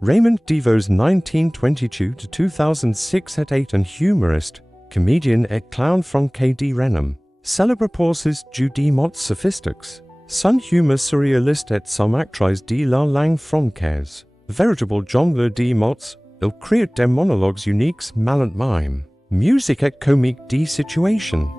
Raymond Devos 1922 to 2006 est un humoriste, comédien et clown français de renom, célèbre pour ses jeux de mots sophistiques. Son humour surréaliste et son actrice de la langue française. Véritable jongleur de mots, il crée des monologues uniques malent mime. Musique et comique de situation.